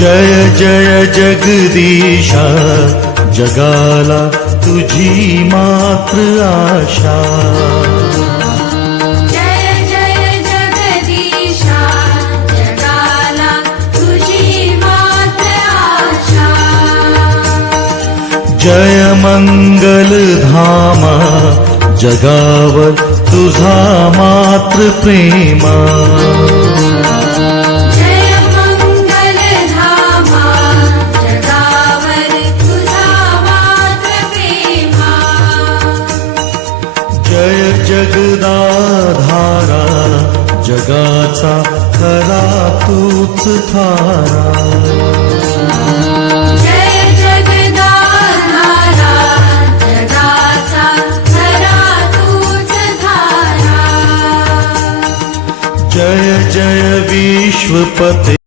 जय जय जगदीशा, जगाला तुझी मात्र आशा। जय जय जगदीशा, जगाला तुझी मात्र आशा। जय मंगल धामा, जगावर तुझा मात्र प्रेमा। जय मंगल धामा, जगावर तुझा मात्र प्रेमा। जय जगदाधारा, जगाचा खरा तूच थारा। जय जगदाधारा, जगाचा खरा तूच धारा। जय जय विश्वपते।